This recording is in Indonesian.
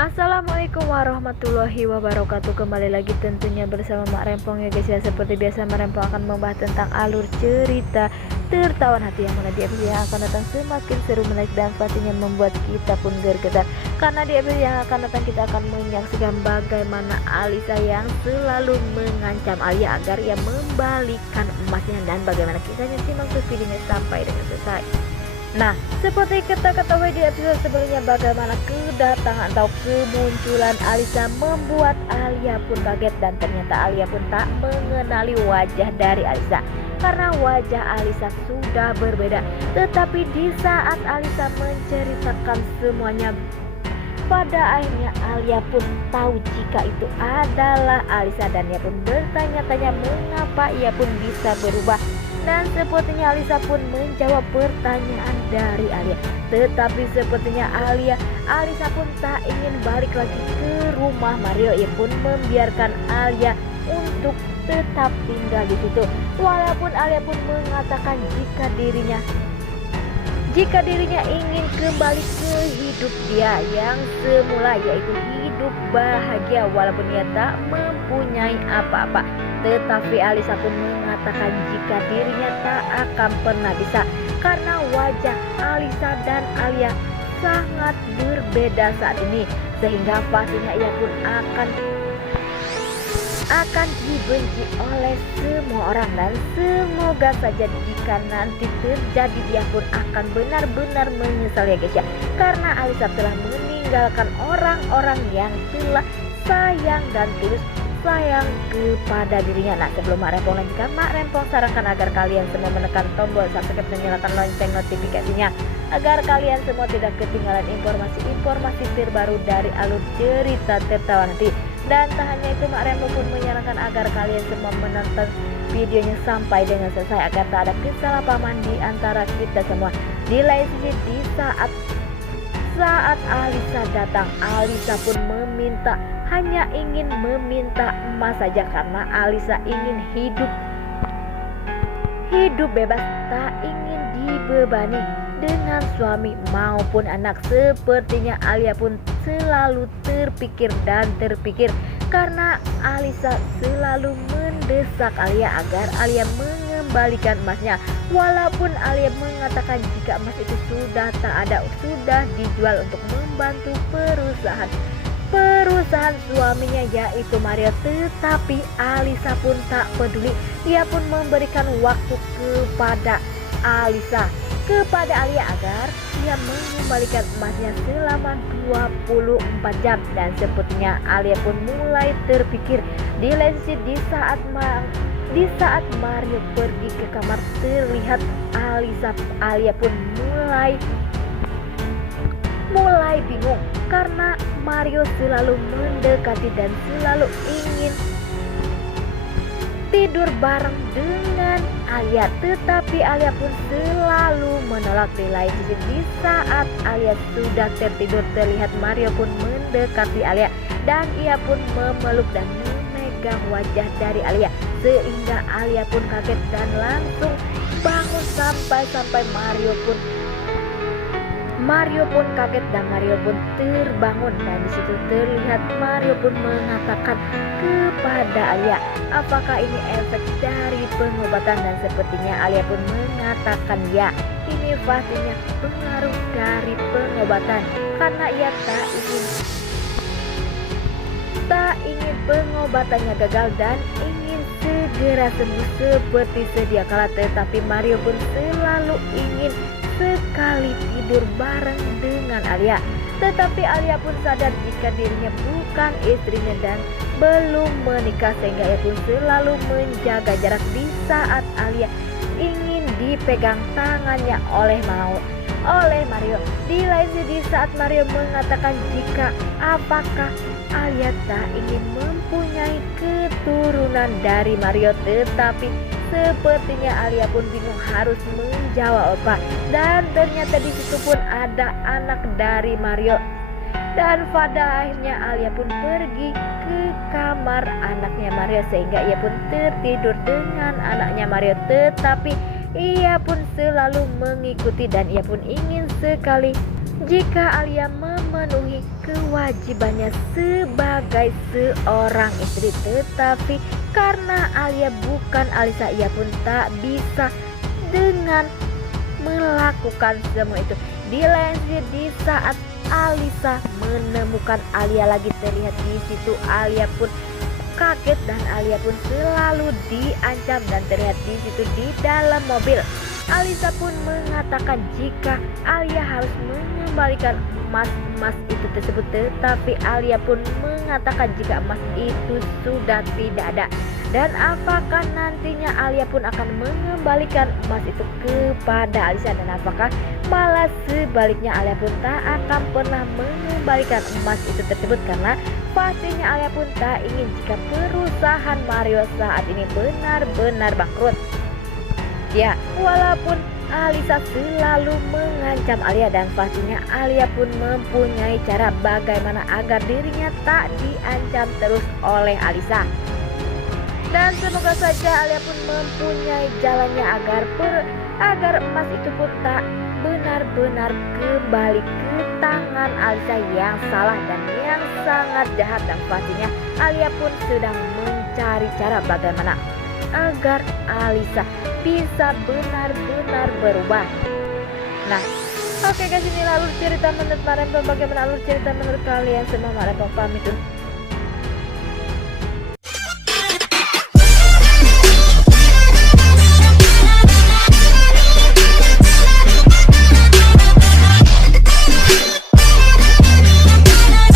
Assalamualaikum warahmatullahi wabarakatuh. Kembali lagi tentunya bersama Mak Rempong ya guys ya. Seperti biasa Mak Rempong akan membahas tentang alur cerita tertawan hati yang mana di episode yang akan datang semakin seru, menarik dan pastinya membuat kita pun gergetan. Karena di episode yang akan datang kita akan menyaksikan bagaimana Alisa yang selalu mengancam Alia agar ia membalikkan emasnya, dan bagaimana kisahnya simak terus videonya sampai dengan selesai. Nah, seperti kita ketahui di episode sebelumnya bagaimana kedatangan atau kemunculan Alisa membuat Alia pun kaget, dan ternyata Alia pun tak mengenali wajah dari Alisa karena wajah Alisa sudah berbeda. Tetapi di saat Alisa menceritakan semuanya, pada akhirnya Alia pun tahu jika itu adalah Alisa, dan ia pun bertanya-tanya mengapa ia pun bisa berubah. Dan sepertinya Alisa pun menjawab pertanyaan dari Alia. Tetapi sepertinya Alisa pun tak ingin balik lagi ke rumah Mario. Ia pun membiarkan Alia untuk tetap tinggal di situ. Walaupun Alia pun mengatakan jika dirinya ingin kembali ke hidup dia yang semula, yaitu hidup bahagia walaupun dia tak mempunyai apa-apa. Tetapi Alisa pun mengatakan jika dirinya tak akan pernah bisa, karena wajah Alisa dan Alia sangat berbeda saat ini, sehingga pastinya ia pun akan dibenci oleh semua orang. Dan semoga saja jika nanti terjadi dia pun akan benar-benar menyesal ya guys ya, karena Alisa telah meninggalkan orang-orang yang telah sayang dan tulus sayang kepada dirinya. Nah, sebelum Mak Rempong lanjutkan, Mak Rempong sarankan agar kalian semua menekan tombol subscribe dan nyalakan lonceng notifikasinya agar kalian semua tidak ketinggalan informasi terbaru dari alur cerita tertawan nanti. Dan tak hanya itu, Mak Rempong pun menyarankan agar kalian semua menonton videonya sampai dengan selesai agar tak ada kesalahpahaman di antara kita semua. Di lain sisi, di saat Alisa datang, Alisa pun hanya ingin meminta emas saja, karena Alisa ingin hidup bebas, tak ingin dibebani dengan suami maupun anak. Sepertinya Alia pun selalu terpikir karena Alisa selalu mendesak Alia agar Alia mengembalikan emasnya. Walaupun Alia mengatakan jika emas itu sudah tak ada, sudah dijual untuk membantu perusahaan suaminya yaitu Mario. Tetapi Alisa pun tak peduli. Ia pun memberikan waktu kepada Alia agar ia mengembalikan emasnya selama 24 jam. Dan sepertinya Alia pun mulai terpikir. Di lain sisi, di saat Mario pergi ke kamar, terlihat Alia pun mulai bingung karena Mario selalu mendekati dan selalu ingin tidur bareng dengan Alia. Tetapi Alia pun selalu menolak. Di lain sisi, di saat Alia sudah tertidur, terlihat Mario pun mendekati Alia dan ia pun memeluk dan memegang wajah dari Alia, sehingga Alia pun kaget dan langsung bangun sampai Mario pun kaget dan Mario pun terbangun. Dan disitu terlihat Mario pun mengatakan kepada Alia, apakah ini efek dari pengobatan? Dan sepertinya Alia pun mengatakan ya, ini pastinya pengaruh dari pengobatan, karena ia tak ingin pengobatannya gagal dan ingin segera sembuh seperti sedia kala. Tetapi Mario pun selalu ingin sekali tidur bareng dengan Alia. Tetapi Alia pun sadar jika dirinya bukan istrinya dan belum menikah, sehingga ia pun selalu menjaga jarak. Di saat Alia ingin dipegang tangannya oleh Mario. Di lain sisi, di saat Mario mengatakan jika apakah Alia tak ingin mempunyai keturunan dari Mario, tetapi sepertinya Alia pun bingung harus menjawab apa. Dan ternyata di situ pun ada anak dari Mario. Dan pada akhirnya Alia pun pergi ke kamar anaknya Mario, sehingga ia pun tertidur dengan anaknya Mario. Tetapi ia pun selalu mengikuti dan ia pun ingin sekali jika Alia memenuhi kewajibannya sebagai seorang istri. Tetapi karena Alia bukan Alisa, ia pun tak bisa dengan melakukan semua itu. Di lain sisi, di saat Alisa menemukan Alia lagi, terlihat di situ Alia pun kaget dan Alia pun selalu diancam, dan terlihat di situ di dalam mobil Alisa pun mengatakan jika Alia harus mengembalikan emas itu tersebut, tetapi Alia pun mengatakan jika emas itu sudah tidak ada. Dan apakah nantinya Alia pun akan mengembalikan emas itu kepada Alisa, dan apakah malah sebaliknya Alia pun tak akan pernah mengembalikan emas itu tersebut, karena pastinya Alia pun tak ingin jika perusahaan Mario saat ini benar-benar bangkrut. Ya, walaupun Alisa selalu mengancam Alia, dan pastinya Alia pun mempunyai cara bagaimana agar dirinya tak diancam terus oleh Alisa. Dan semoga saja Alia pun mempunyai jalannya agar emas itu pun tak benar-benar kembali ke tangan Alisa yang salah dan yang sangat jahat. Dan pastinya Alia pun sedang mencari cara bagaimana agar Alisa bisa benar-benar berubah. Nah, oke guys, ini alur cerita menurut Marempong. Bagaimana alur cerita menurut kalian semua? Marempong pamit.